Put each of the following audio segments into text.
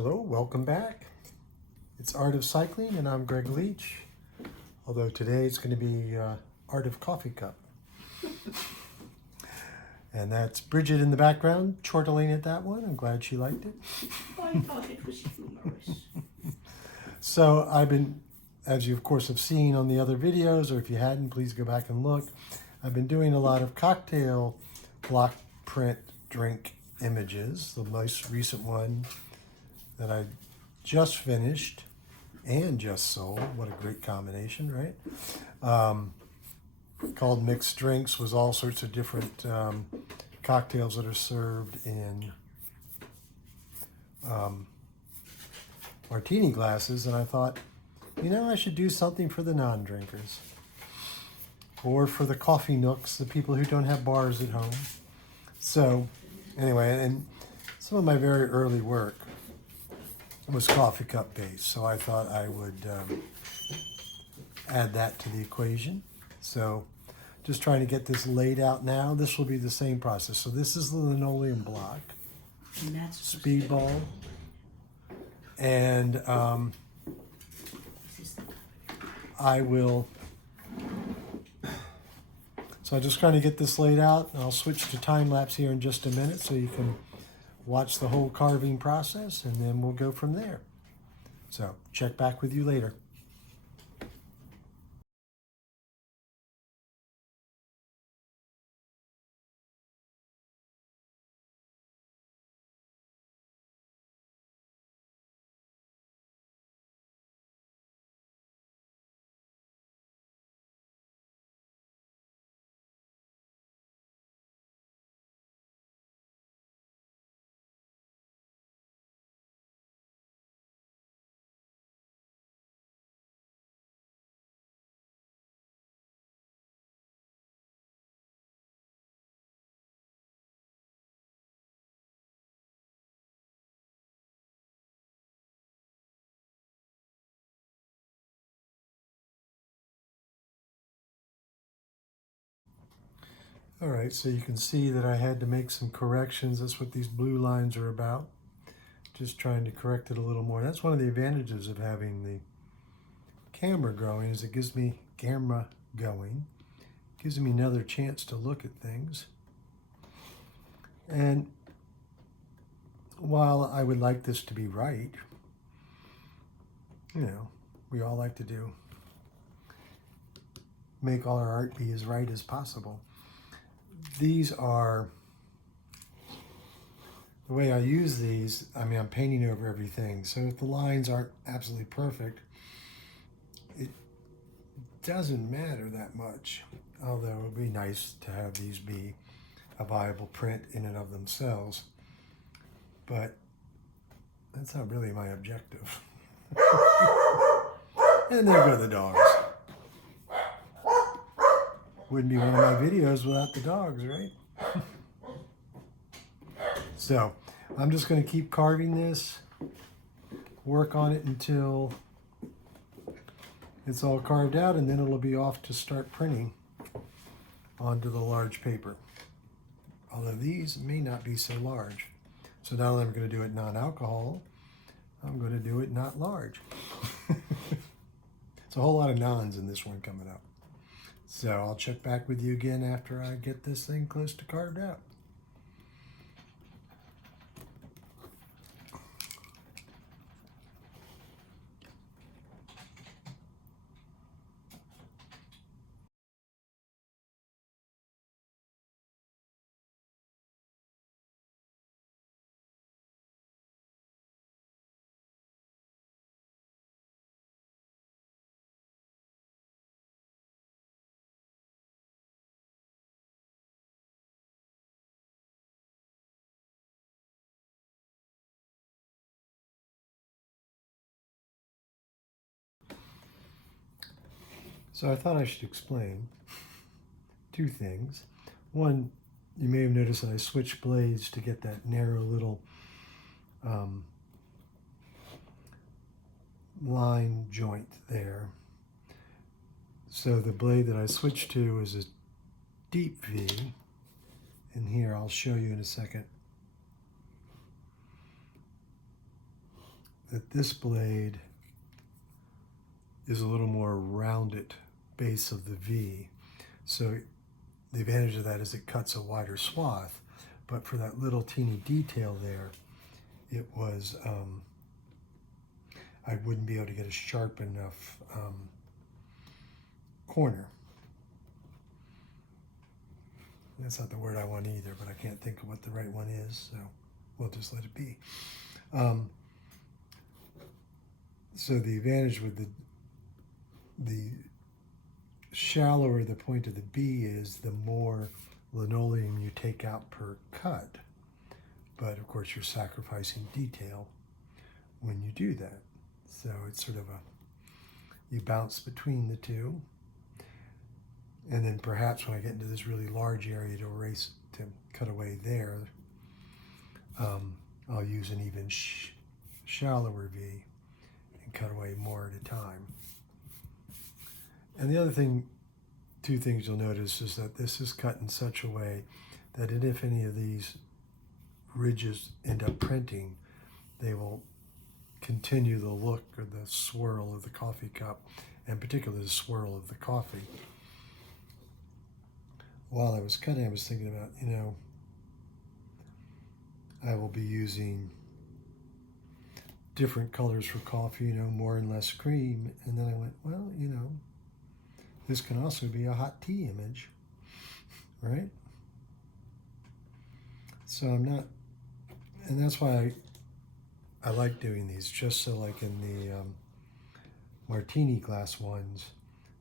Hello, welcome back. It's Art of Cycling and I'm Greg Leach. Although today it's going to be Art of Coffee Cup. And that's Bridget in the background, chortling at that one. I'm glad she liked it. I thought it was humorous. So I've been, as you of course have seen on the other videos, or if you hadn't, please go back and look. I've been doing a lot of cocktail block print drink images. The most recent one that I just finished and just sold. What a great combination, right? Called Mixed Drinks, was all sorts of different cocktails that are served in martini glasses. And I thought, you know, I should do something for the non-drinkers. Or for the coffee nooks, the people who don't have bars at home. So anyway, and some of my very early work was coffee cup based, so I thought I would add that to the equation. So just trying to get this laid out now. This will be the same process. So this is the linoleum block, And that's speedball, and I will, so I'm just trying to get this laid out. I'll switch to time lapse here in just a minute so you can watch the whole carving process, and then we'll go from there. So check back with you later. All right, so you can see that I had to make some corrections. That's what these blue lines are about. Just trying to correct it a little more. That's one of the advantages of having the camera going, is it gives me gives me another chance to look at things. And while I would like this to be right, you know, we all like to make all our art be as right as possible. These are, the way I use these, I mean, I'm painting over everything. So if the lines aren't absolutely perfect, it doesn't matter that much. Although it would be nice to have these be a viable print in and of themselves. But that's not really my objective. And there go the dogs. Wouldn't be one of my videos without the dogs, right? So I'm just going to keep carving this, work on it until it's all carved out, and then it'll be off to start printing onto the large paper. Although these may not be so large. So now that I'm going to do it non-alcohol, I'm going to do it not large. It's a whole lot of nons in this one coming up. So I'll check back with you again after I get this thing close to carved out. So I thought I should explain two things. One, you may have noticed that I switched blades to get that narrow little line joint there. So the blade that I switched to is a deep V, and here I'll show you in a second that this blade is a little more rounded base of the V. So the advantage of that is it cuts a wider swath, but for that little teeny detail there, it was, I wouldn't be able to get a sharp enough corner. That's not the word I want either, but I can't think of what the right one is, so we'll just let it be. So the advantage with the shallower the point of the B is, the more linoleum you take out per cut. But of course you're sacrificing detail when you do that. So it's sort of you bounce between the two. And then perhaps when I get into this really large area to cut away there, I'll use an even shallower V and cut away more at a time. And the other thing, two things you'll notice is that this is cut in such a way that if any of these ridges end up printing, they will continue the look or the swirl of the coffee cup, and particularly the swirl of the coffee. While I was cutting, I was thinking about, I will be using different colors for coffee, more and less cream. And then I went, well, this can also be a hot tea image, right? So I'm not, and that's why I like doing these, just so like in the martini glass ones,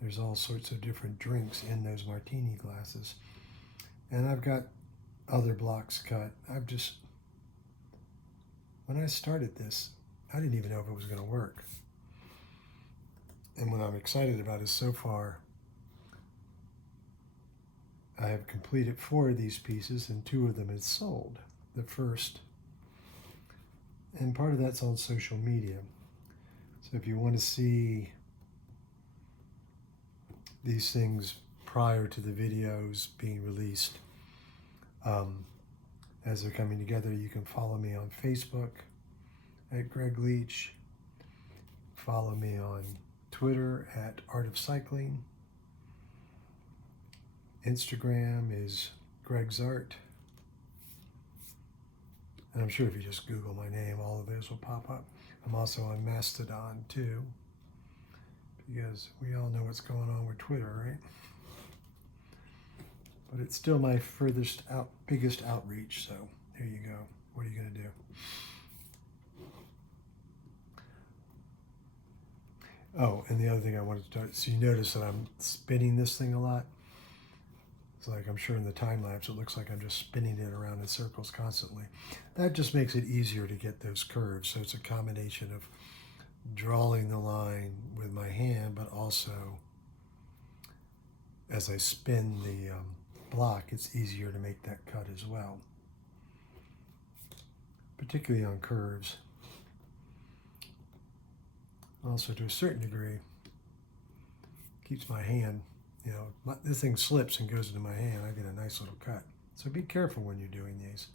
there's all sorts of different drinks in those martini glasses. And I've got other blocks cut. When I started this, I didn't even know if it was going to work. And what I'm excited about is so far, I have completed 4 of these pieces and 2 of them is sold. The first, and part of that's on social media. So if you want to see these things prior to the videos being released, as they're coming together, you can follow me on Facebook at Greig Leach. Follow me on Twitter at Art of Cycling. Instagram is Greig's Art. And I'm sure if you just Google my name, all of those will pop up. I'm also on Mastodon too, because we all know what's going on with Twitter, right? But it's still my biggest outreach, so there you go. What are you going to do? Oh, and the other thing I wanted to talk, so you notice that I'm spinning this thing a lot. It's like, I'm sure in the time lapse, it looks like I'm just spinning it around in circles constantly. That just makes it easier to get those curves. So it's a combination of drawing the line with my hand, but also as I spin the block, it's easier to make that cut as well, particularly on curves. Also, to a certain degree, keeps my hand, this thing slips and goes into my hand, I get a nice little cut. So be careful when you're doing these.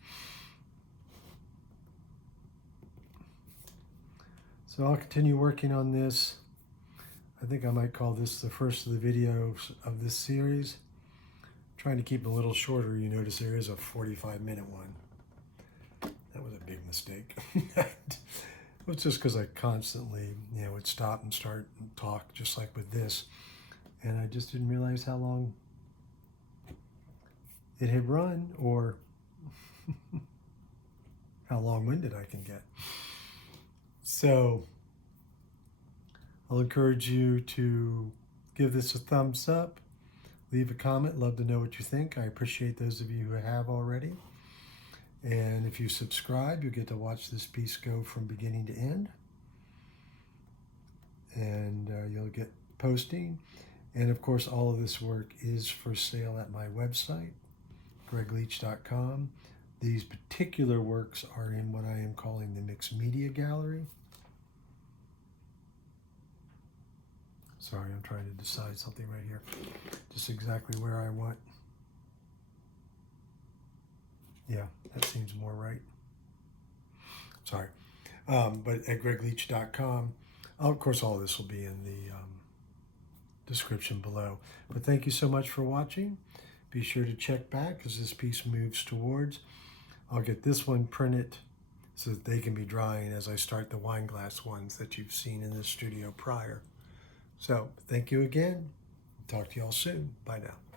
So I'll continue working on this. I think I might call this the first of the videos of this series. I'm trying to keep it a little shorter. You notice there is a 45-minute one. That was a big mistake. It was just because I constantly, would stop and start and talk, just like with this. And I just didn't realize how long it had run, or how long-winded I can get. So I'll encourage you to give this a thumbs up, leave a comment, love to know what you think. I appreciate those of you who have already. And if you subscribe, you'll get to watch this piece go from beginning to end. And you'll get posting. And of course, all of this work is for sale at my website, greigleach.com. These particular works are in what I am calling the mixed media gallery. Sorry, I'm trying to decide something right here. Just exactly where I want. Yeah, that seems more right. Sorry. but at greigleach.com. Of course, all this will be in the description below. But thank you so much for watching. Be sure to check back as this piece moves towards. I'll get this one printed so that they can be drying as I start the wine glass ones that you've seen in the studio prior. So thank you again. Talk to you all soon. Bye now.